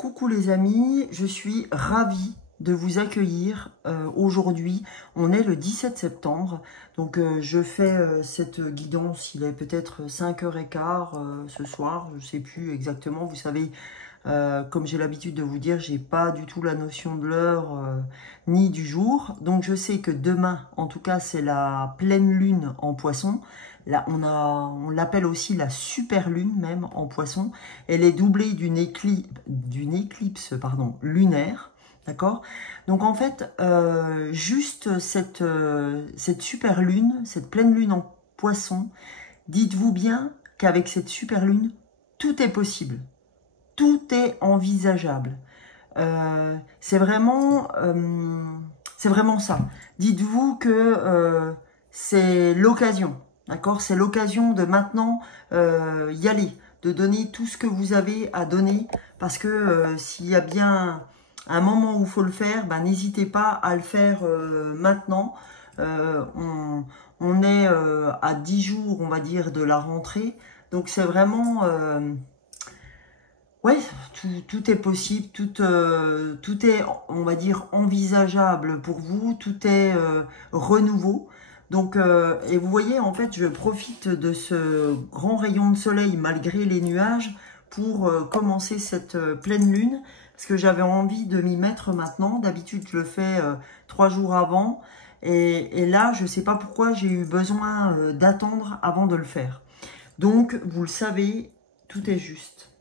Coucou les amis, je suis ravie de vous accueillir aujourd'hui. On est le 17 septembre, donc je fais cette guidance, il est peut-être 5h15 ce soir, je ne sais plus exactement. Vous savez, comme j'ai l'habitude de vous dire, j'ai pas du tout la notion de l'heure ni du jour. Donc je sais que demain, en tout cas, c'est la pleine lune en Poisson. Là, on l'appelle aussi la super lune même en Poisson. Elle est doublée d'une éclipse lunaire. D'accord? Donc en fait, juste cette super lune, cette pleine lune en Poisson, dites-vous bien qu'avec cette super lune, tout est possible. Tout est envisageable. C'est vraiment ça. Dites-vous que c'est l'occasion. D'accord? C'est l'occasion de maintenant y aller, de donner tout ce que vous avez à donner. Parce que s'il y a bien un moment où il faut le faire, ben, n'hésitez pas à le faire maintenant. On est à 10 jours, on va dire, de la rentrée. Donc c'est vraiment... ouais, tout est possible, tout est, on va dire, envisageable pour vous, tout est renouveau. Donc, et vous voyez, en fait, je profite de ce grand rayon de soleil malgré les nuages pour commencer cette pleine lune, parce que j'avais envie de m'y mettre maintenant. D'habitude, je le fais 3 jours avant, et là, je ne sais pas pourquoi j'ai eu besoin d'attendre avant de le faire. Donc, vous le savez, tout est juste.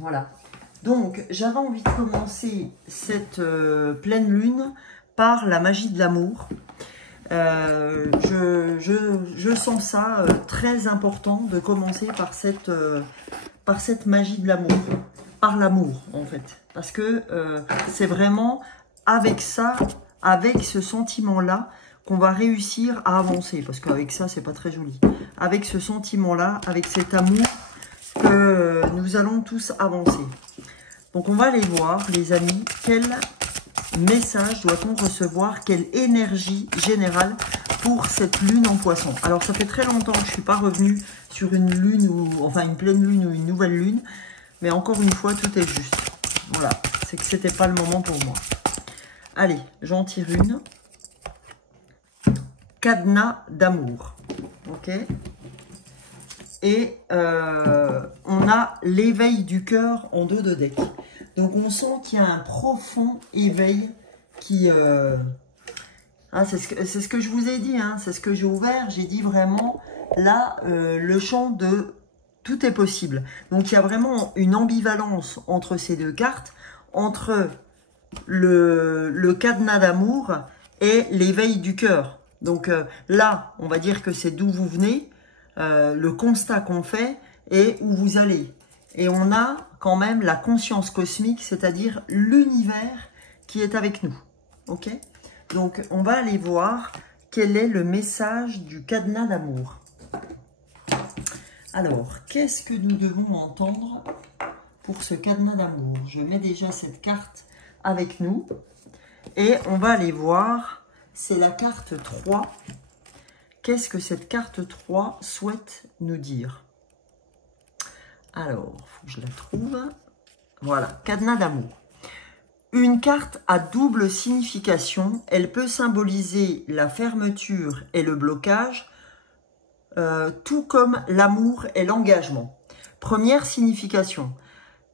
Voilà, donc j'avais envie de commencer cette pleine lune par la magie de l'amour. Je sens ça très important de commencer par cette magie de l'amour, par l'amour en fait. Parce que c'est vraiment avec ça, avec ce sentiment-là, qu'on va réussir à avancer. Parce qu'avec ça, c'est pas très joli. Avec ce sentiment-là, avec cet amour, que nous allons tous avancer. Donc on va aller voir les amis, quel message doit-on recevoir, quelle énergie générale pour cette lune en Poisson. Alors ça fait très longtemps que je ne suis pas revenue sur une lune, ou enfin une pleine lune ou une nouvelle lune, mais encore une fois tout est juste. Voilà, c'est que c'était pas le moment pour moi. Allez, j'en tire une. Cadenas d'amour. Ok. Et on a l'éveil du cœur en dos de deck. Donc on sent qu'il y a un profond éveil qui... c'est ce que je vous ai dit, hein, c'est ce que j'ai ouvert. J'ai dit vraiment, là, le champ de tout est possible. Donc il y a vraiment une ambivalence entre ces deux cartes, entre le cadenas d'amour et l'éveil du cœur. Donc là, on va dire que c'est d'où vous venez, le constat qu'on fait et où vous allez. Et on a quand même la conscience cosmique, c'est-à-dire l'univers qui est avec nous. Ok? Donc, on va aller voir quel est le message du cadenas d'amour. Alors, qu'est-ce que nous devons entendre pour ce cadenas d'amour? Je mets déjà cette carte avec nous. Et on va aller voir, c'est la carte 3. Qu'est-ce que cette carte 3 souhaite nous dire? Alors, il faut que je la trouve. Voilà, cadenas d'amour. Une carte à double signification. Elle peut symboliser la fermeture et le blocage, tout comme l'amour et l'engagement. Première signification.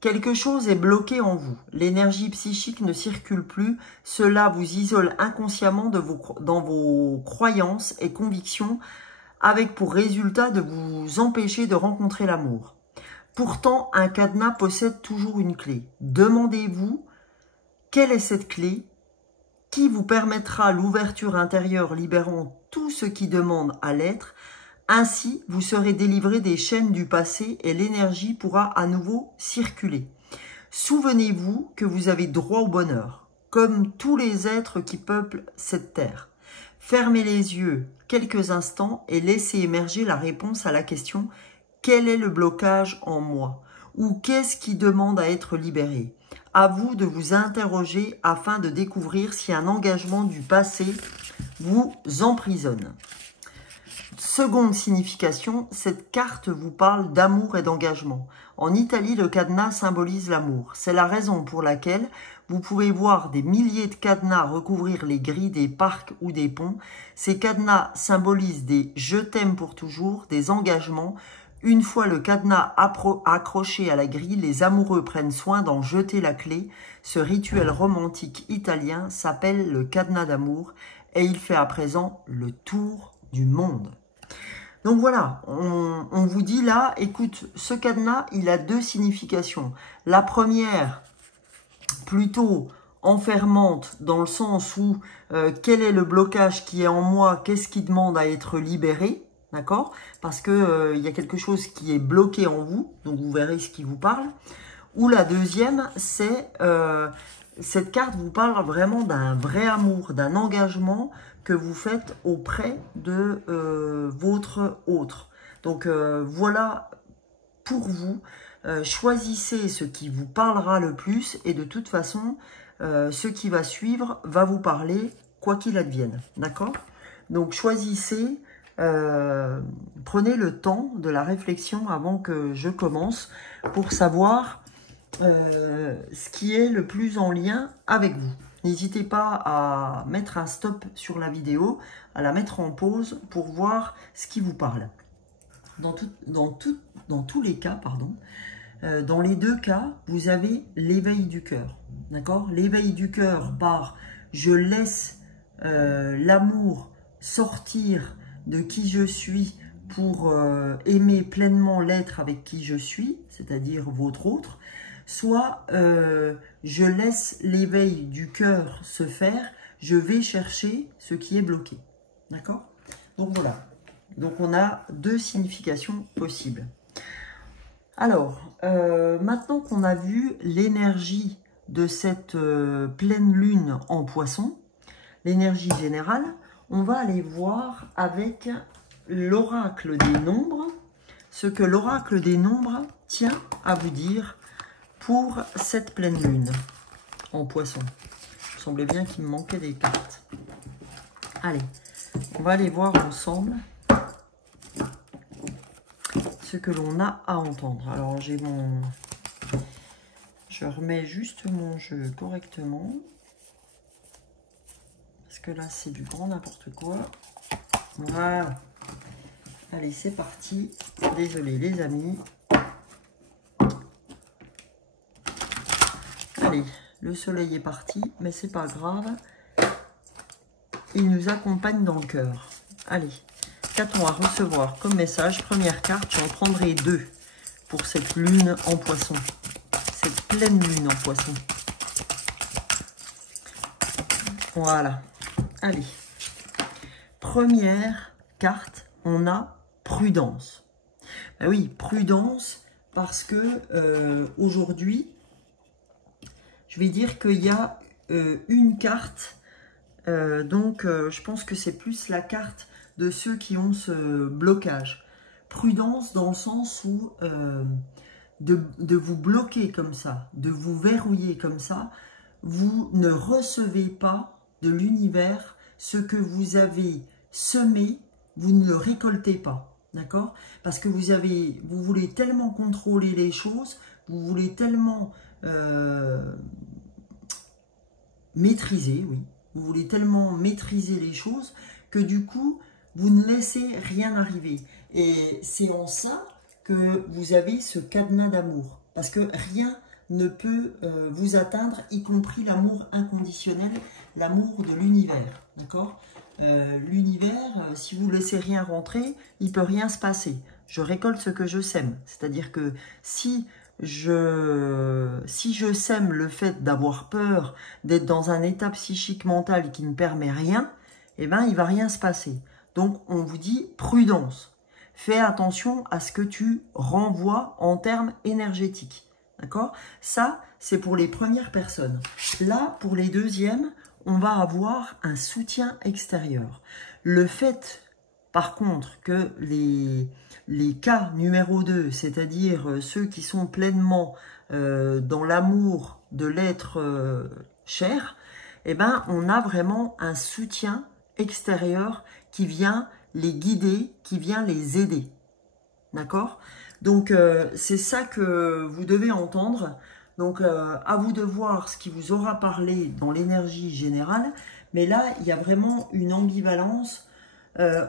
Quelque chose est bloqué en vous. L'énergie psychique ne circule plus. Cela vous isole inconsciemment dans vos croyances et convictions, avec pour résultat de vous empêcher de rencontrer l'amour. Pourtant, un cadenas possède toujours une clé. Demandez-vous, quelle est cette clé qui vous permettra l'ouverture intérieure libérant tout ce qui demande à l'être. Ainsi, vous serez délivré des chaînes du passé et l'énergie pourra à nouveau circuler. Souvenez-vous que vous avez droit au bonheur, comme tous les êtres qui peuplent cette terre. Fermez les yeux quelques instants et laissez émerger la réponse à la question « Quel est le blocage en moi ?» ou « Qu'est-ce qui demande à être libéré ?» À vous de vous interroger afin de découvrir si un engagement du passé vous emprisonne. Seconde signification, cette carte vous parle d'amour et d'engagement. En Italie, le cadenas symbolise l'amour. C'est la raison pour laquelle vous pouvez voir des milliers de cadenas recouvrir les grilles des parcs ou des ponts. Ces cadenas symbolisent des « je t'aime pour toujours », des engagements. Une fois le cadenas accroché à la grille, les amoureux prennent soin d'en jeter la clé. Ce rituel romantique italien s'appelle le cadenas d'amour et il fait à présent le tour du monde. Donc voilà, on vous dit là, écoute, ce cadenas, il a deux significations. La première, plutôt enfermante, dans le sens où quel est le blocage qui est en moi, qu'est-ce qui demande à être libéré, d'accord? Parce que il y a quelque chose qui est bloqué en vous, donc vous verrez ce qui vous parle. Ou la deuxième, c'est cette carte vous parle vraiment d'un vrai amour, d'un engagement que vous faites auprès de votre autre. Donc voilà pour vous, choisissez ce qui vous parlera le plus et de toute façon, ce qui va suivre va vous parler quoi qu'il advienne, d'accord? Donc choisissez, prenez le temps de la réflexion avant que je commence pour savoir ce qui est le plus en lien avec vous. N'hésitez pas à mettre un stop sur la vidéo, à la mettre en pause pour voir ce qui vous parle. Dans tous les cas, pardon, dans les deux cas, vous avez l'éveil du cœur. D'accord? L'éveil du cœur par « je laisse l'amour sortir de qui je suis pour aimer pleinement l'être avec qui je suis », c'est-à-dire votre autre, soit je laisse l'éveil du cœur se faire, je vais chercher ce qui est bloqué. D'accord? Donc voilà. Donc on a deux significations possibles. Alors, maintenant qu'on a vu l'énergie de cette pleine lune en poisson, l'énergie générale, on va aller voir avec l'oracle des nombres, ce que l'oracle des nombres tient à vous dire pour cette pleine lune en poisson. Il semblait bien qu'il me manquait des cartes. Allez, on va aller voir ensemble ce que l'on a à entendre. Alors, j'ai mon... Je remets juste mon jeu correctement. Parce que là, c'est du grand n'importe quoi. Voilà. Allez, c'est parti. Désolé, les amis. Allez, le soleil est parti, mais c'est pas grave. Il nous accompagne dans le cœur. Allez, qu'a-t-on à recevoir comme message? Première carte, j'en prendrai deux pour cette lune en poisson. Cette pleine lune en poisson. Voilà. Allez. Première carte, on a prudence. Ben oui, prudence, parce que aujourd'hui, je vais dire qu'il y a une carte, je pense que c'est plus la carte de ceux qui ont ce blocage. Prudence dans le sens où de vous bloquer comme ça, de vous verrouiller comme ça, vous ne recevez pas de l'univers ce que vous avez semé, vous ne le récoltez pas, d'accord? Parce que vous voulez tellement contrôler les choses, vous voulez tellement maîtriser, oui, vous voulez tellement maîtriser les choses que du coup, vous ne laissez rien arriver. Et c'est en ça que vous avez ce cadenas d'amour. Parce que rien ne peut vous atteindre, y compris l'amour inconditionnel, l'amour de l'univers. D'accord? L'univers, si vous ne laissez rien rentrer, il ne peut rien se passer. Je récolte ce que je sème. C'est-à-dire que si je sème le fait d'avoir peur, d'être dans un état psychique mental qui ne permet rien, eh ben, il ne va rien se passer. Donc, on vous dit prudence. Fais attention à ce que tu renvoies en termes énergétiques. D'accord? Ça, c'est pour les premières personnes. Là, pour les deuxièmes, on va avoir un soutien extérieur. Le fait, par contre, que les cas numéro 2, c'est-à-dire ceux qui sont pleinement dans l'amour de l'être cher, eh ben, on a vraiment un soutien extérieur qui vient les guider, qui vient les aider. D'accord? Donc, c'est ça que vous devez entendre. Donc, à vous de voir ce qui vous aura parlé dans l'énergie générale. Mais là, il y a vraiment une ambivalence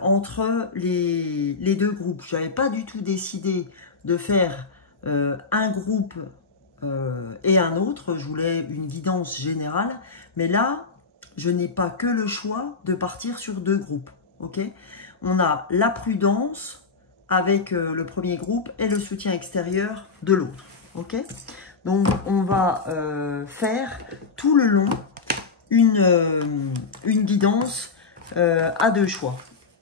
entre les deux groupes. Je n'avais pas du tout décidé de faire un groupe et un autre. Je voulais une guidance générale. Mais là, je n'ai pas que le choix de partir sur deux groupes. Ok? On a la prudence avec le premier groupe et le soutien extérieur de l'autre. Ok? Donc, on va faire tout le long une guidance à deux choix.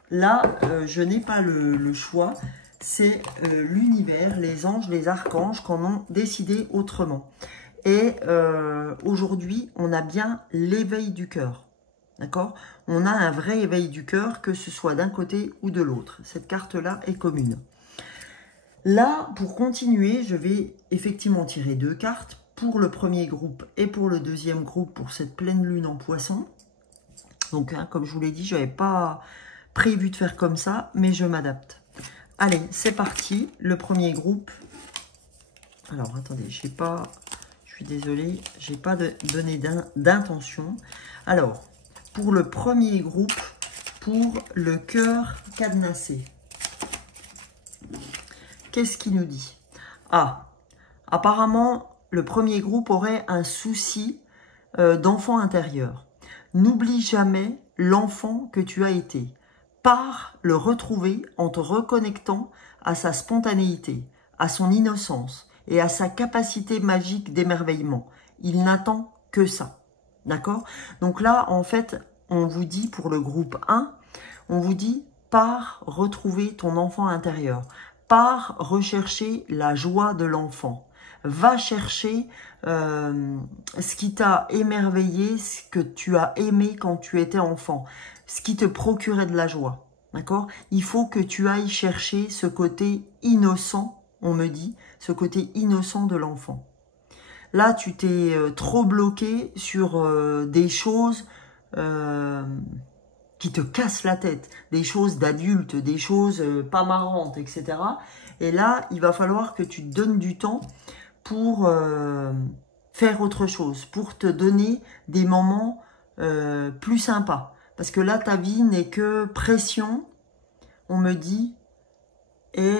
Là, je n'ai pas le choix. C'est l'univers, les anges, les archanges qui en ont décidé autrement. Et aujourd'hui, on a bien l'éveil du cœur. D'accord? On a un vrai éveil du cœur, que ce soit d'un côté ou de l'autre. Cette carte-là est commune. Là, pour continuer, je vais effectivement tirer deux cartes pour le premier groupe et pour le deuxième groupe pour cette pleine lune en poisson. Donc, hein, comme je vous l'ai dit, je n'avais pas prévu de faire comme ça, mais je m'adapte. Allez, c'est parti. Le premier groupe. Alors, attendez, je suis désolée, je n'ai pas donné d'intention. Alors, pour le premier groupe, pour le cœur cadenassé. Qu'est-ce qu'il nous dit? Ah, apparemment, le premier groupe aurait un souci d'enfant intérieur. N'oublie jamais l'enfant que tu as été. Pars le retrouver en te reconnectant à sa spontanéité, à son innocence et à sa capacité magique d'émerveillement. Il n'attend que ça. D'accord? Donc là, en fait, on vous dit pour le groupe 1, on vous dit pars retrouver ton enfant intérieur. Pars rechercher la joie de l'enfant. Va chercher ce qui t'a émerveillé, ce que tu as aimé quand tu étais enfant, ce qui te procurait de la joie. D'accord? Il faut que tu ailles chercher ce côté innocent, on me dit, ce côté innocent de l'enfant. Là, tu t'es trop bloqué sur des choses qui te cassent la tête, des choses d'adultes, des choses pas marrantes, etc. Et là, il va falloir que tu te donnes du temps pour faire autre chose, pour te donner des moments plus sympas. Parce que là, ta vie n'est que pression, on me dit, et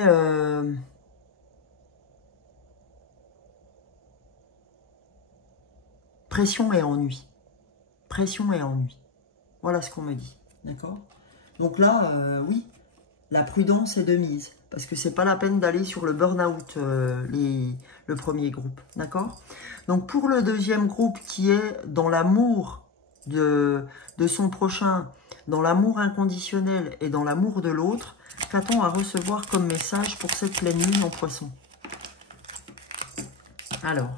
pression et ennui. Pression et ennui. Voilà ce qu'on me dit. D'accord? Donc là, oui, la prudence est de mise. Parce que c'est pas la peine d'aller sur le burn-out, le premier groupe. D'accord? Donc pour le deuxième groupe qui est dans l'amour de son prochain, dans l'amour inconditionnel et dans l'amour de l'autre, qu'a-t-on à recevoir comme message pour cette pleine lune en poisson? Alors,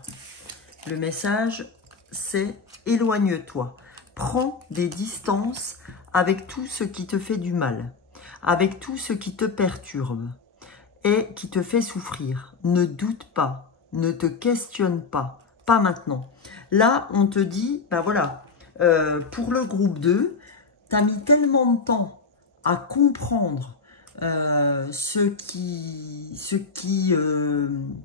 le message, c'est éloigne-toi. Prends des distances avec tout ce qui te fait du mal, avec tout ce qui te perturbe et qui te fait souffrir. Ne doute pas, ne te questionne pas, pas maintenant. Là, on te dit, ben voilà, pour le groupe 2, tu as mis tellement de temps à comprendre ce qui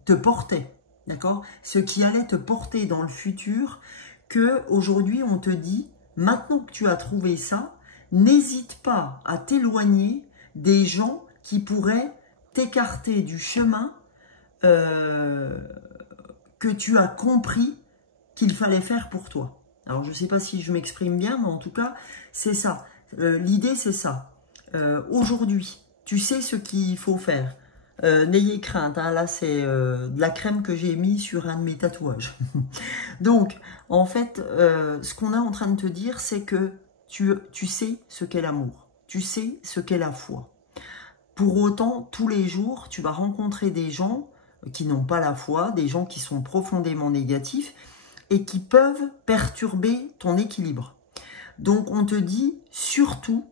te portait, d'accord? Ce qui allait te porter dans le futur, que aujourd'hui on te dit, maintenant que tu as trouvé ça, n'hésite pas à t'éloigner des gens qui pourraient t'écarter du chemin que tu as compris qu'il fallait faire pour toi. Alors, je ne sais pas si je m'exprime bien, mais en tout cas, c'est ça. L'idée, c'est ça. Aujourd'hui, tu sais ce qu'il faut faire. N'ayez crainte, hein, là, c'est de la crème que j'ai mis sur un de mes tatouages. Donc, en fait, ce qu'on est en train de te dire, c'est que tu sais ce qu'est l'amour. Tu sais ce qu'est la foi. Pour autant, tous les jours, tu vas rencontrer des gens qui n'ont pas la foi, des gens qui sont profondément négatifs et qui peuvent perturber ton équilibre. Donc, on te dit, surtout,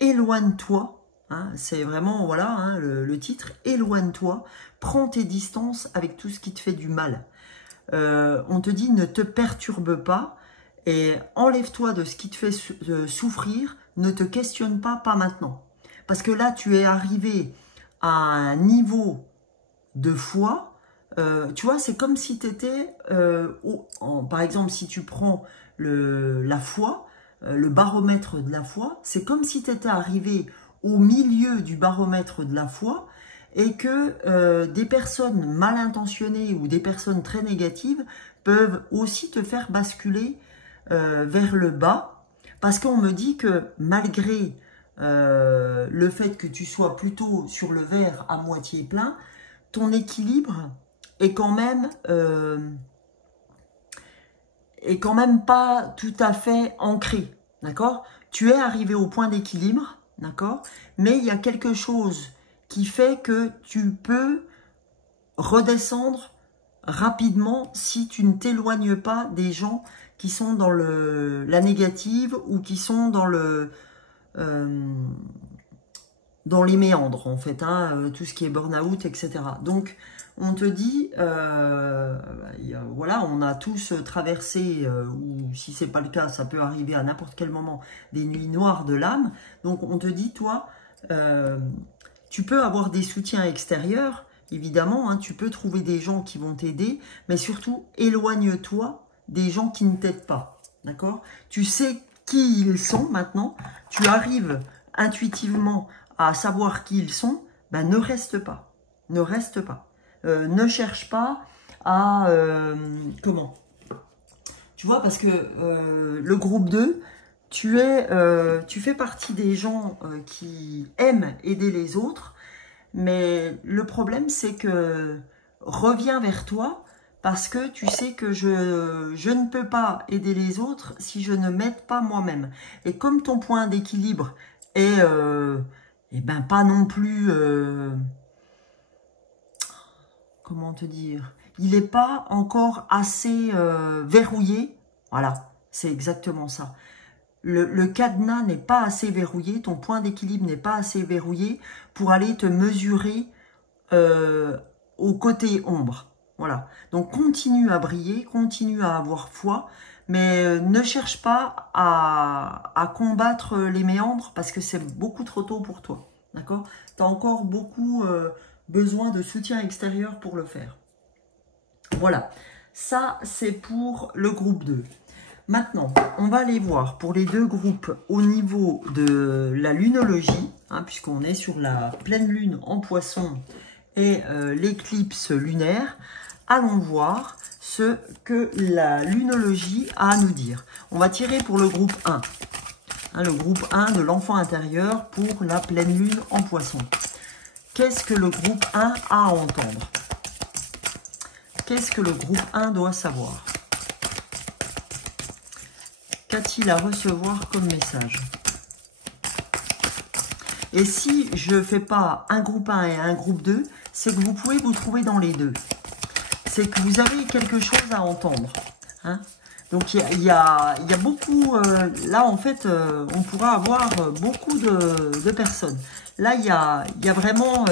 éloigne-toi. Hein, c'est vraiment, voilà, hein, le titre, éloigne-toi. Prends tes distances avec tout ce qui te fait du mal. On te dit, ne te perturbe pas et enlève-toi de ce qui te fait souffrir. Ne te questionne pas, pas maintenant. Parce que là, tu es arrivé à un niveau de foi. Tu vois, c'est comme si tu étais, par exemple, si tu prends la foi, le baromètre de la foi, c'est comme si tu étais arrivé au milieu du baromètre de la foi et que des personnes mal intentionnées ou des personnes très négatives peuvent aussi te faire basculer vers le bas, parce qu'on me dit que malgré le fait que tu sois plutôt sur le verre à moitié plein, ton équilibre est quand même pas tout à fait ancré, d'accord? Tu es arrivé au point d'équilibre, d'accord? Mais il y a quelque chose qui fait que tu peux redescendre rapidement si tu ne t'éloignes pas des gens qui sont dans la négative ou qui sont dans les méandres, en fait, hein, tout ce qui est burn-out, etc. Donc, on te dit, voilà, on a tous traversé, ou si c'est pas le cas, ça peut arriver à n'importe quel moment, des nuits noires de l'âme. Donc, on te dit, toi, tu peux avoir des soutiens extérieurs, évidemment, hein, tu peux trouver des gens qui vont t'aider, mais surtout, éloigne-toi des gens qui ne t'aident pas, d'accord? Tu sais qui ils sont maintenant, tu arrives intuitivement à savoir qui ils sont, ben ne reste pas. Ne reste pas. Ne cherche pas à... comment? Tu vois, parce que le groupe 2, tu fais partie des gens qui aiment aider les autres, mais le problème, c'est que reviens vers toi, parce que tu sais que je ne peux pas aider les autres si je ne m'aide pas moi-même. Et comme ton point d'équilibre est... et ben pas non plus, comment te dire, il n'est pas encore assez verrouillé, voilà, c'est exactement ça. Le cadenas n'est pas assez verrouillé, ton point d'équilibre n'est pas assez verrouillé pour aller te mesurer au côté ombre, voilà. Donc continue à briller, continue à avoir foi, mais ne cherche pas à combattre les méandres parce que c'est beaucoup trop tôt pour toi. D'accord? Tu as encore beaucoup besoin de soutien extérieur pour le faire. Voilà. Ça, c'est pour le groupe 2. Maintenant, on va aller voir pour les deux groupes au niveau de la lunologie, hein, puisqu'on est sur la pleine lune en poisson et l'éclipse lunaire. Allons voir ce que la lunologie a à nous dire. On va tirer pour le groupe 1. Hein, le groupe 1 de l'enfant intérieur pour la pleine lune en poisson. Qu'est-ce que le groupe 1 a à entendre? Qu'est-ce que le groupe 1 doit savoir? Qu'a-t-il à recevoir comme message? Et si je ne fais pas un groupe 1 et un groupe 2, c'est que vous pouvez vous trouver dans les deux. C'est que vous avez quelque chose à entendre. Hein? Donc, il y a beaucoup... là, en fait, on pourra avoir beaucoup de personnes. Là, il y a vraiment...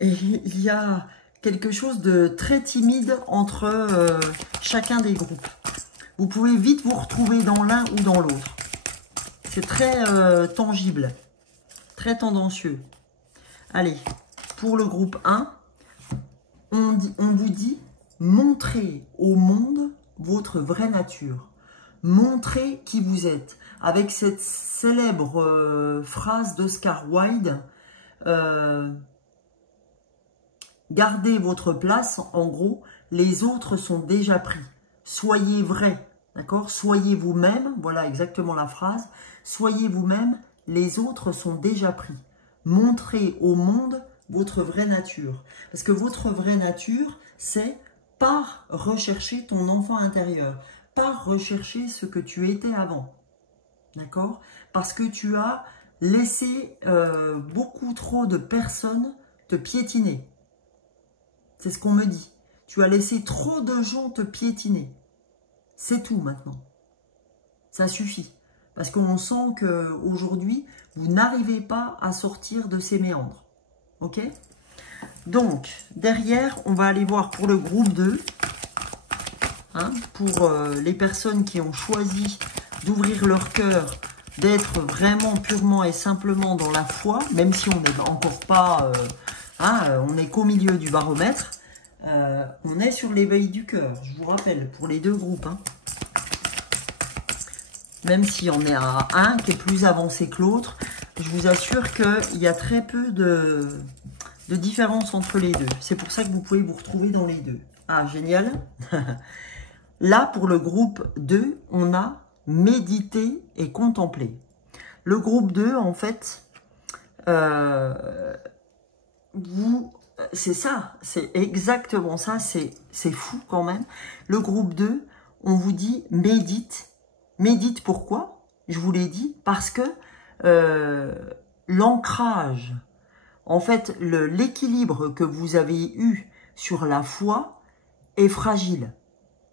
il y a quelque chose de très timide entre chacun des groupes. Vous pouvez vite vous retrouver dans l'un ou dans l'autre. C'est très tangible, très tendancieux. Allez, pour le groupe 1, on vous dit « Montrez au monde votre vraie nature. Montrez qui vous êtes. » Avec cette célèbre phrase d'Oscar Wilde, gardez votre place, en gros, les autres sont déjà pris. Soyez vrai, d'accord? Soyez vous-même, voilà exactement la phrase. Soyez vous-même, les autres sont déjà pris. Montrez au monde votre vraie nature. Parce que votre vraie nature, c'est par rechercher ton enfant intérieur, par rechercher ce que tu étais avant. D'accord? Parce que tu as laissé beaucoup trop de personnes te piétiner. C'est ce qu'on me dit. Tu as laissé trop de gens te piétiner. C'est tout maintenant. Ça suffit. Parce qu'on sent qu'aujourd'hui, vous n'arrivez pas à sortir de ces méandres. Ok? Donc, derrière, on va aller voir pour le groupe 2. Hein, pour les personnes qui ont choisi d'ouvrir leur cœur d'être vraiment purement et simplement dans la foi, même si on n'est encore pas, on n'est qu'au milieu du baromètre, on est sur l'éveil du cœur, je vous rappelle, pour les deux groupes. Hein. Même si on est à un qui est plus avancé que l'autre, je vous assure qu'il y a très peu de différence entre les deux. C'est pour ça que vous pouvez vous retrouver dans les deux. Ah, génial. Là, pour le groupe 2, on a méditer et contempler. Le groupe 2, en fait, c'est ça, c'est exactement ça, c'est fou quand même. Le groupe 2, on vous dit médite. Médite pourquoi? Je vous l'ai dit, parce que l'ancrage, en fait, l'équilibre que vous avez eu sur la foi est fragile.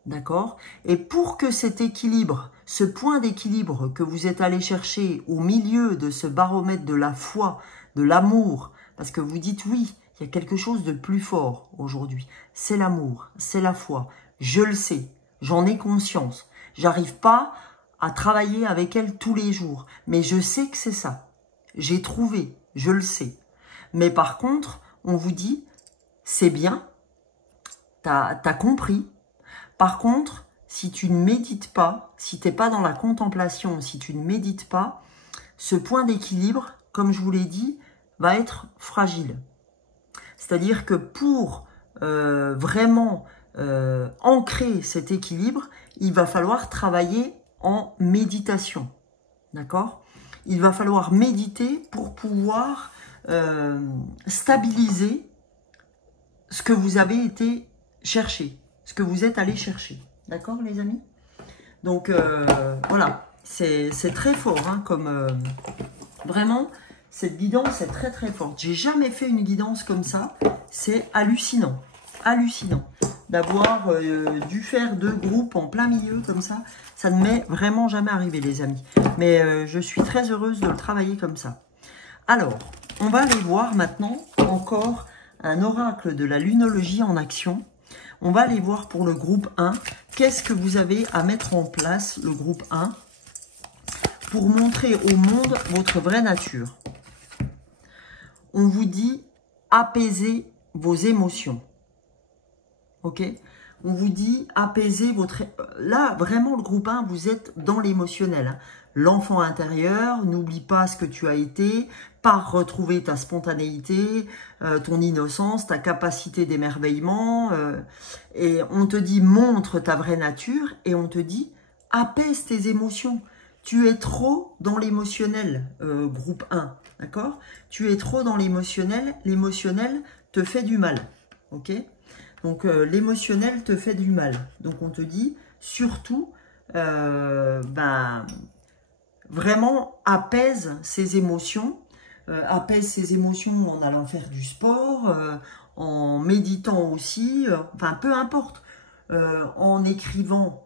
D'accord? Et pour que cet équilibre, ce point d'équilibre que vous êtes allé chercher au milieu de ce baromètre de la foi, de l'amour, parce que vous dites oui, il y a quelque chose de plus fort aujourd'hui. C'est l'amour, c'est la foi. Je le sais, j'en ai conscience. J'arrive pas à travailler avec elle tous les jours, mais je sais que c'est ça. J'ai trouvé, je le sais. Mais par contre, on vous dit, c'est bien, t'as compris. Par contre, si tu ne médites pas, si tu n'es pas dans la contemplation, si tu ne médites pas, ce point d'équilibre, comme je vous l'ai dit, va être fragile. C'est-à-dire que pour vraiment ancrer cet équilibre, il va falloir travailler en méditation. D'accord? Il va falloir méditer pour pouvoir stabiliser ce que vous avez été chercher. Ce que vous êtes allé chercher. D'accord, les amis? Donc, voilà. C'est très fort, hein, comme... vraiment, cette guidance est très, très forte. J'ai jamais fait une guidance comme ça. C'est hallucinant. Hallucinant. D'avoir dû faire deux groupes en plein milieu, comme ça. Ça ne m'est vraiment jamais arrivé, les amis. Mais je suis très heureuse de le travailler comme ça. Alors, on va aller voir maintenant encore un oracle de la lunologie en action. On va aller voir pour le groupe 1, qu'est-ce que vous avez à mettre en place, le groupe 1, pour montrer au monde votre vraie nature. On vous dit apaiser vos émotions. Ok? On vous dit apaiser votre... Là, vraiment, le groupe 1, vous êtes dans l'émotionnel. Hein. L'enfant intérieur, n'oublie pas ce que tu as été, par retrouver ta spontanéité, ton innocence, ta capacité d'émerveillement. Et on te dit montre ta vraie nature et on te dit apaise tes émotions. Tu es trop dans l'émotionnel, groupe 1, d'accord? Tu es trop dans l'émotionnel te fait du mal, ok? Donc, l'émotionnel te fait du mal. Donc, on te dit, surtout, vraiment, apaise ses émotions. Apaise ses émotions en allant faire du sport, en méditant aussi, enfin, peu importe. En écrivant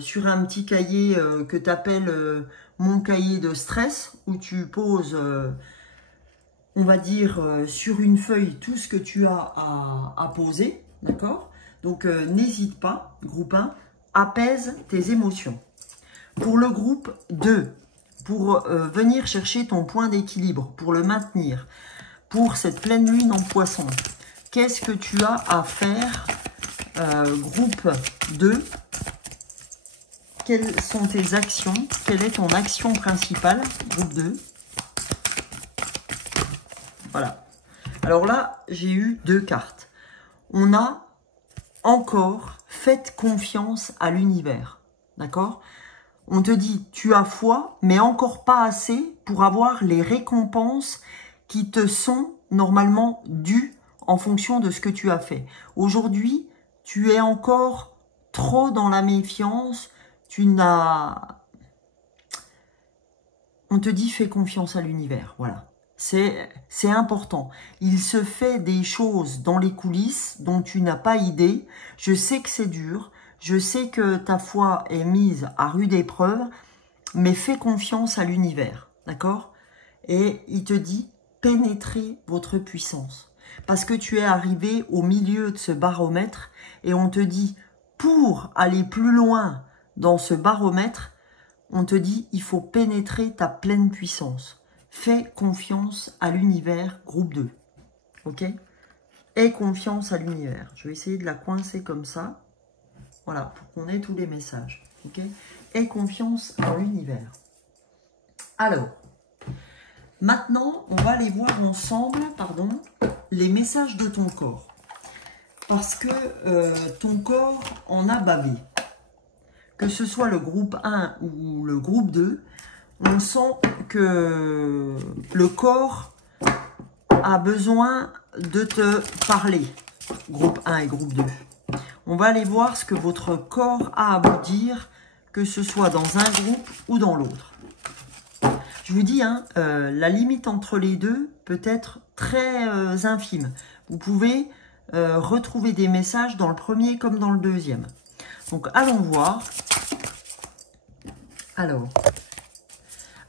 sur un petit cahier que tu appelles mon cahier de stress, où tu poses... on va dire, sur une feuille, tout ce que tu as à poser, d'accord? Donc, n'hésite pas, groupe 1, apaise tes émotions. Pour le groupe 2, pour venir chercher ton point d'équilibre, pour le maintenir, pour cette pleine lune en poisson, qu'est-ce que tu as à faire, groupe 2? Quelles sont tes actions? Quelle est ton action principale, groupe 2? Voilà. Alors là, j'ai eu deux cartes. On a encore fait confiance à l'univers. D'accord? On te dit, tu as foi, mais encore pas assez pour avoir les récompenses qui te sont normalement dues en fonction de ce que tu as fait. Aujourd'hui, tu es encore trop dans la méfiance. On te dit, fais confiance à l'univers. Voilà. C'est important. Il se fait des choses dans les coulisses dont tu n'as pas idée. Je sais que c'est dur. Je sais que ta foi est mise à rude épreuve. Mais fais confiance à l'univers. D'accord? Et il te dit, pénétrez votre puissance. Parce que tu es arrivé au milieu de ce baromètre et on te dit, pour aller plus loin dans ce baromètre, on te dit, il faut pénétrer ta pleine puissance. Fais confiance à l'univers, groupe 2. Ok? Aie confiance à l'univers. Je vais essayer de la coincer comme ça. Voilà, pour qu'on ait tous les messages. Ok? Aie confiance à l'univers. Alors, maintenant, on va aller voir ensemble, les messages de ton corps. Parce que ton corps en a bavé. Que ce soit le groupe 1 ou le groupe 2, on sent que le corps a besoin de te parler. Groupe 1 et groupe 2. On va aller voir ce que votre corps a à vous dire, que ce soit dans un groupe ou dans l'autre. Je vous dis, la limite entre les deux peut être très infime. Vous pouvez retrouver des messages dans le premier comme dans le deuxième. Donc, allons voir. Alors,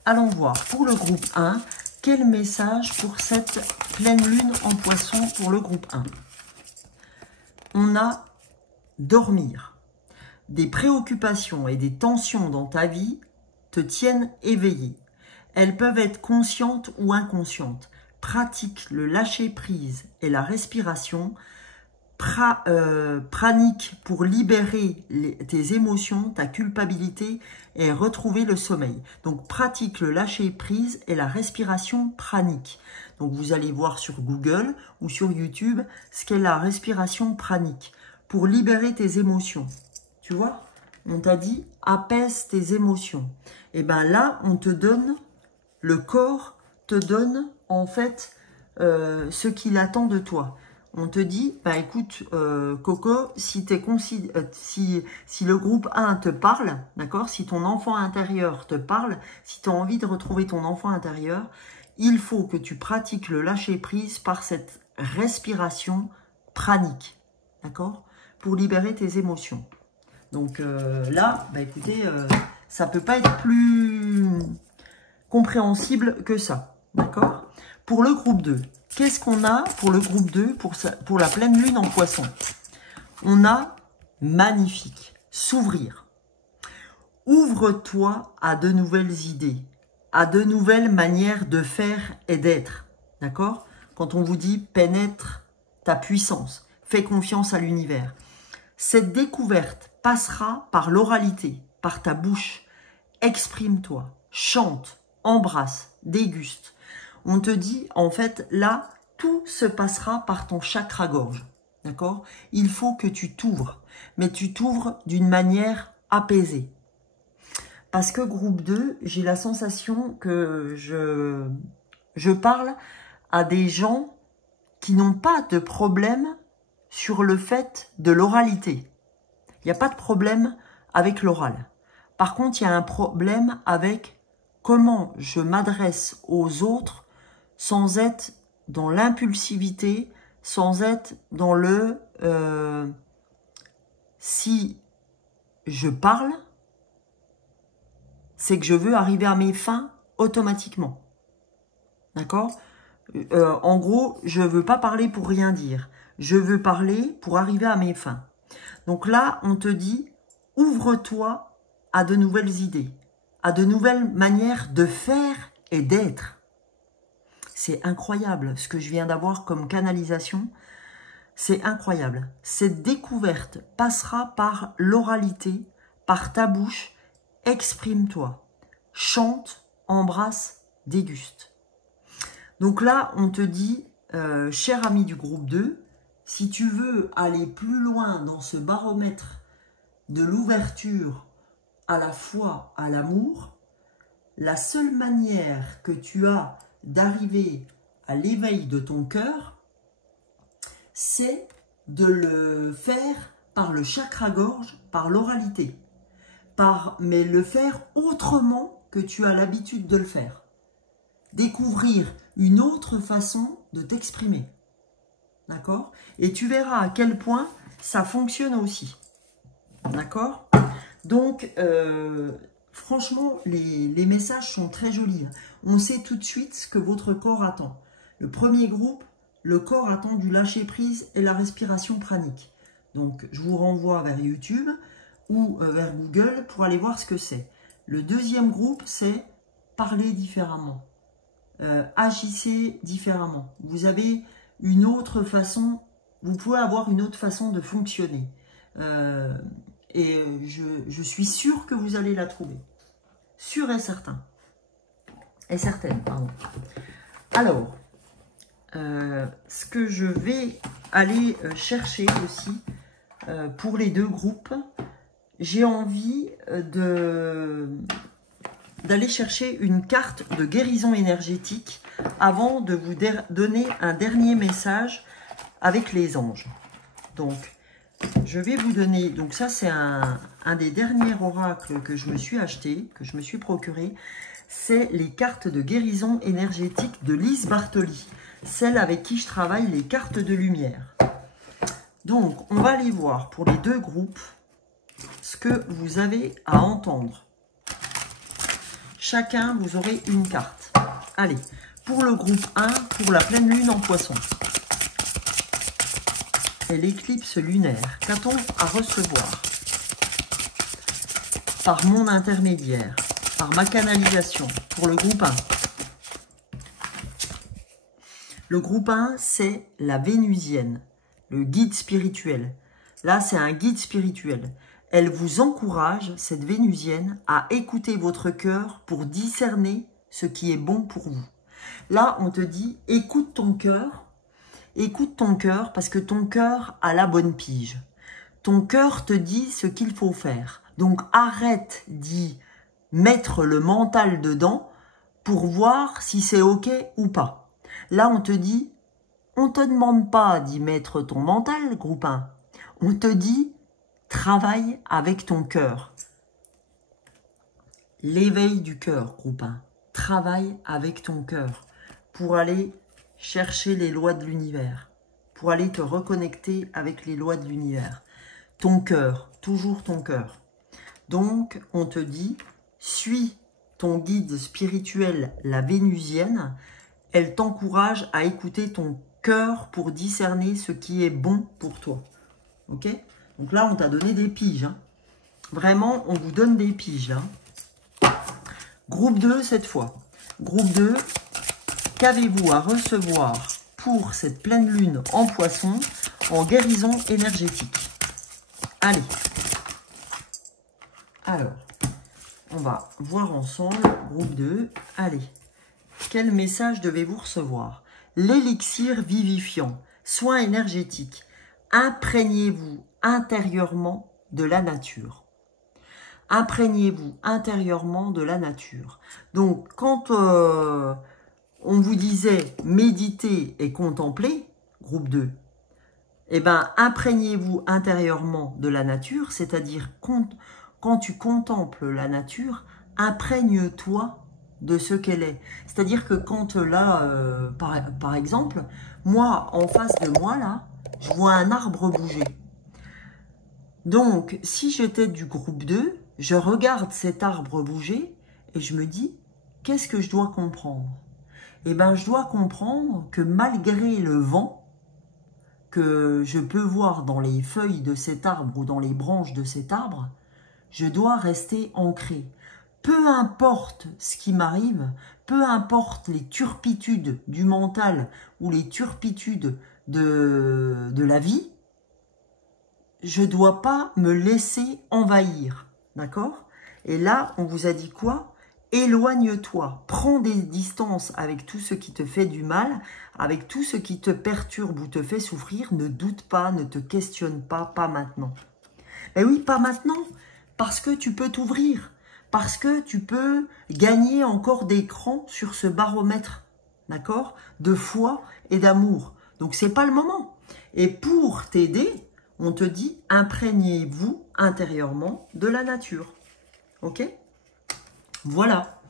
allons voir pour le groupe 1, quel message pour cette pleine lune en poisson pour le groupe 1. On a dormir. Des préoccupations et des tensions dans ta vie te tiennent éveillé. Elles peuvent être conscientes ou inconscientes. Pratique le lâcher-prise et la respiration. Pranique pour libérer tes émotions, ta culpabilité et retrouver le sommeil. Donc, pratique le lâcher-prise et la respiration pranique. Donc, vous allez voir sur Google ou sur YouTube ce qu'est la respiration pranique pour libérer tes émotions. Tu vois, on t'a dit apaise tes émotions. Et bien là, on te donne, le corps te donne en fait ce qu'il attend de toi. On te dit, bah écoute, Coco, si le groupe 1 te parle, d'accord, si ton enfant intérieur te parle, si tu as envie de retrouver ton enfant intérieur, il faut que tu pratiques le lâcher-prise par cette respiration pranique, d'accord, pour libérer tes émotions. Donc là, bah écoutez, ça ne peut pas être plus compréhensible que ça, d'accord? Pour le groupe 2, qu'est-ce qu'on a pour le groupe 2, pour la pleine lune en poisson? On a magnifique, s'ouvrir. Ouvre-toi à de nouvelles idées, à de nouvelles manières de faire et d'être, d'accord? Quand on vous dit pénètre ta puissance, fais confiance à l'univers. Cette découverte passera par l'oralité, par ta bouche. Exprime-toi, chante, embrasse, déguste. On te dit, en fait, là, tout se passera par ton chakra-gorge, d'accord? Il faut que tu t'ouvres, mais tu t'ouvres d'une manière apaisée. Parce que groupe 2, j'ai la sensation que je parle à des gens qui n'ont pas de problème sur le fait de l'oralité. Il n'y a pas de problème avec l'oral. Par contre, il y a un problème avec comment je m'adresse aux autres sans être dans l'impulsivité, sans être dans le si je parle, c'est que je veux arriver à mes fins automatiquement. D'accord? En gros, je ne veux pas parler pour rien dire. Je veux parler pour arriver à mes fins. Donc là, on te dit, ouvre-toi à de nouvelles idées, à de nouvelles manières de faire et d'être. C'est incroyable ce que je viens d'avoir comme canalisation. C'est incroyable. Cette découverte passera par l'oralité, par ta bouche. Exprime-toi. Chante, embrasse, déguste. Donc là, on te dit, cher ami du groupe 2, si tu veux aller plus loin dans ce baromètre de l'ouverture à la foi, à l'amour, la seule manière que tu as d'arriver à l'éveil de ton cœur, c'est de le faire par le chakra-gorge, par l'oralité, mais le faire autrement que tu as l'habitude de le faire. Découvrir une autre façon de t'exprimer. D'accord? Et tu verras à quel point ça fonctionne aussi. D'accord? Donc, franchement, les messages sont très jolis. On sait tout de suite ce que votre corps attend. Le premier groupe, le corps attend du lâcher-prise et la respiration pranique. Donc, je vous renvoie vers YouTube ou vers Google pour aller voir ce que c'est. Le deuxième groupe, c'est parler différemment. Agissez différemment. Vous avez une autre façon, vous pouvez avoir une autre façon de fonctionner. Et je suis sûre que vous allez la trouver. Sûr et certain. Et certaine, pardon. Alors, ce que je vais aller chercher aussi pour les deux groupes, j'ai envie d'aller chercher une carte de guérison énergétique avant de vous donner un dernier message avec les anges. Donc, je vais vous donner, donc ça c'est un des derniers oracles que je me suis acheté, que je me suis procuré, c'est les cartes de guérison énergétique de Lise Bartoli, celle avec qui je travaille les cartes de lumière. Donc, on va aller voir pour les deux groupes ce que vous avez à entendre. Chacun, vous aurez une carte. Allez, pour le groupe 1, pour la pleine lune en poisson. Et l'éclipse lunaire, qu'a-t-on à recevoir par mon intermédiaire, par ma canalisation, pour le groupe 1? Le groupe 1, c'est la Vénusienne, le guide spirituel. Là, c'est un guide spirituel. Elle vous encourage, cette Vénusienne, à écouter votre cœur pour discerner ce qui est bon pour vous. Là, on te dit, écoute ton cœur parce que ton cœur a la bonne pige. Ton cœur te dit ce qu'il faut faire. Donc, arrête d'y mettre le mental dedans pour voir si c'est OK ou pas. Là, on te dit, on ne te demande pas d'y mettre ton mental, groupe 1. On te dit, travaille avec ton cœur. L'éveil du cœur, groupe 1. Travaille avec ton cœur pour aller chercher les lois de l'univers, pour aller te reconnecter avec les lois de l'univers. Ton cœur, toujours ton cœur. Donc, on te dit, suis ton guide spirituel, la Vénusienne. Elle t'encourage à écouter ton cœur pour discerner ce qui est bon pour toi. Ok? Donc là, on t'a donné des piges. Hein. Vraiment, on vous donne des piges. Là. Groupe 2, cette fois. Groupe 2, qu'avez-vous à recevoir pour cette pleine lune en poisson en guérison énergétique? Allez. Alors, on va voir ensemble. Groupe 2, allez. Quel message devez-vous recevoir? L'élixir vivifiant, soin énergétique. Imprégnez-vous intérieurement de la nature. Imprégnez-vous intérieurement de la nature. Donc, quand on vous disait méditer et contempler, groupe 2, eh bien, imprégnez-vous intérieurement de la nature, c'est-à-dire quand tu contemples la nature, imprègne-toi de ce qu'elle est. C'est-à-dire que quand là, par exemple, moi, en face de moi, là, je vois un arbre bouger. Donc, si j'étais du groupe 2, je regarde cet arbre bouger et je me dis, qu'est-ce que je dois comprendre? Eh bien, je dois comprendre que malgré le vent que je peux voir dans les feuilles de cet arbre ou dans les branches de cet arbre, je dois rester ancré. Peu importe ce qui m'arrive, peu importe les turpitudes du mental ou les turpitudes de la vie, je ne dois pas me laisser envahir. D'accord? Et là, on vous a dit quoi? Éloigne-toi, prends des distances avec tout ce qui te fait du mal, avec tout ce qui te perturbe ou te fait souffrir. Ne doute pas, ne te questionne pas, pas maintenant. Mais oui, pas maintenant, parce que tu peux t'ouvrir, parce que tu peux gagner encore des crans sur ce baromètre, d'accord? De foi et d'amour. Donc, c'est pas le moment. Et pour t'aider, on te dit, imprégnez-vous intérieurement de la nature. Ok? Voilà.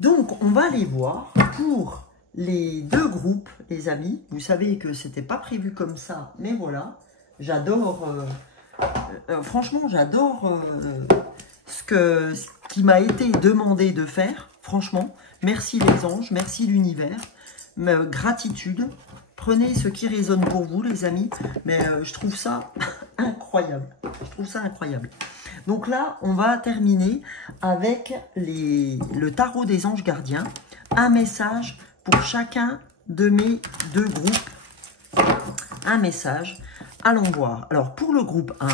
Donc, on va aller voir pour les deux groupes, les amis. Vous savez que c'était pas prévu comme ça, mais voilà. J'adore, franchement, j'adore ce qui m'a été demandé de faire. Franchement, merci les anges, merci l'univers, gratitude. Prenez ce qui résonne pour vous, les amis. Mais je trouve ça incroyable. Je trouve ça incroyable. Donc là, on va terminer avec le tarot des anges gardiens. Un message pour chacun de mes deux groupes. Un message. Allons voir. Alors, pour le groupe 1,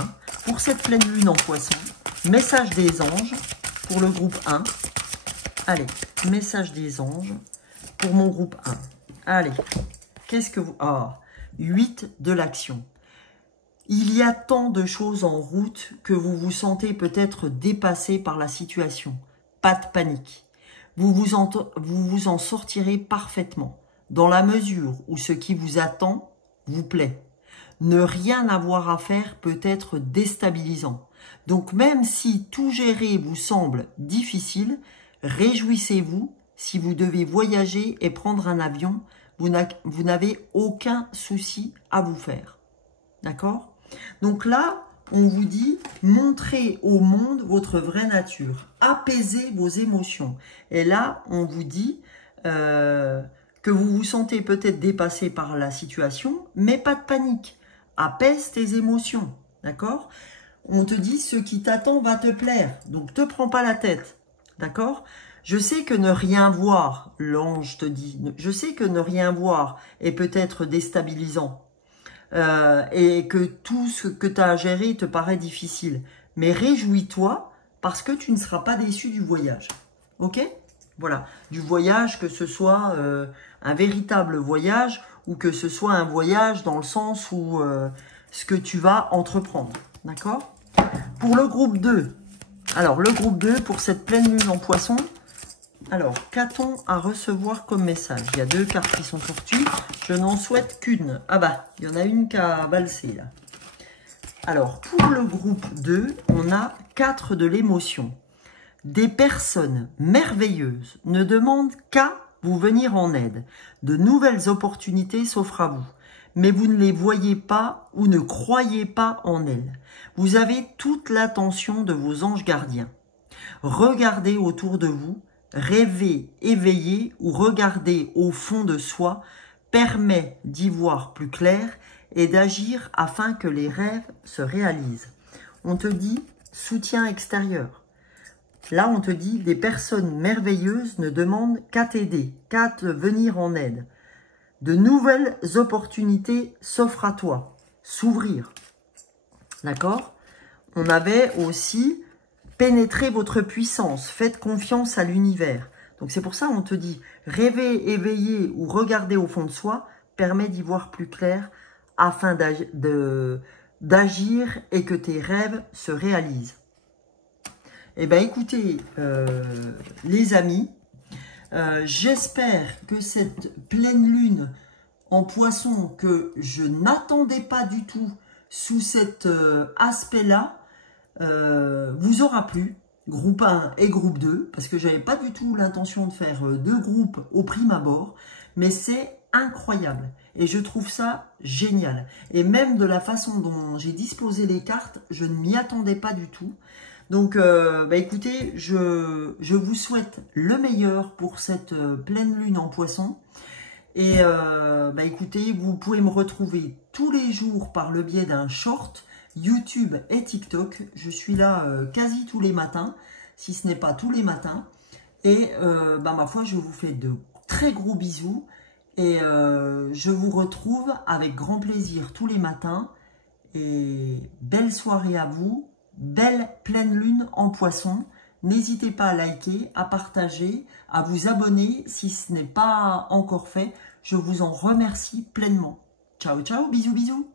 pour cette pleine lune en poisson, message des anges pour le groupe 1. Allez, message des anges pour mon groupe 1. Allez, qu'est-ce que vous... Ah, 8 de l'action. Il y a tant de choses en route que vous vous sentez peut-être dépassé par la situation. Pas de panique. Vous vous en sortirez parfaitement, dans la mesure où ce qui vous attend vous plaît. Ne rien avoir à faire peut être déstabilisant. Donc même si tout gérer vous semble difficile, réjouissez-vous si vous devez voyager et prendre un avion, vous n'avez aucun souci à vous faire. D'accord ? Donc là, on vous dit, montrez au monde votre vraie nature, apaisez vos émotions. Et là, on vous dit que vous vous sentez peut-être dépassé par la situation, mais pas de panique. Apaise tes émotions, d'accord? On te dit, ce qui t'attend va te plaire, donc te prends pas la tête, d'accord? Je sais que ne rien voir, l'ange te dit, je sais que ne rien voir est peut-être déstabilisant. Et que tout ce que tu as à gérer te paraît difficile. Mais réjouis-toi parce que tu ne seras pas déçu du voyage. Ok? Voilà. Du voyage, que ce soit un véritable voyage ou que ce soit un voyage dans le sens où ce que tu vas entreprendre. D'accord? Pour le groupe 2. Alors, le groupe 2, pour cette pleine lune en poisson, alors, qu'a-t-on à recevoir comme message? Il y a 2 cartes qui sont tortues. Je n'en souhaite qu'une. Ah bah, il y en a une qui a valsé là. Alors, pour le groupe 2, on a 4 de l'émotion. Des personnes merveilleuses ne demandent qu'à vous venir en aide. De nouvelles opportunités s'offrent à vous. Mais vous ne les voyez pas ou ne croyez pas en elles. Vous avez toute l'attention de vos anges gardiens. Regardez autour de vous. Rêver, éveiller ou regarder au fond de soi permet d'y voir plus clair et d'agir afin que les rêves se réalisent. On te dit soutien extérieur. Là, on te dit des personnes merveilleuses ne demandent qu'à t'aider, qu'à te venir en aide. De nouvelles opportunités s'offrent à toi. S'ouvrir. D'accord? On avait aussi... Pénétrez votre puissance, faites confiance à l'univers. Donc c'est pour ça on te dit, rêver, éveiller ou regarder au fond de soi permet d'y voir plus clair afin d'agir et que tes rêves se réalisent. Eh bien écoutez, les amis, j'espère que cette pleine lune en poisson que je n'attendais pas du tout sous cet aspect-là, vous aura plu, groupe 1 et groupe 2, parce que j'avais pas du tout l'intention de faire 2 groupes au prime abord, mais c'est incroyable et je trouve ça génial. Et même de la façon dont j'ai disposé les cartes, je ne m'y attendais pas du tout. Donc, écoutez, je vous souhaite le meilleur pour cette pleine lune en poisson. Et écoutez, vous pouvez me retrouver tous les jours par le biais d'un short, YouTube et TikTok. Je suis là quasi tous les matins, si ce n'est pas tous les matins. Et ma foi, je vous fais de très gros bisous. Et je vous retrouve avec grand plaisir tous les matins. Et belle soirée à vous. Belle pleine lune en poisson. N'hésitez pas à liker, à partager, à vous abonner si ce n'est pas encore fait. Je vous en remercie pleinement. Ciao, ciao, bisous, bisous.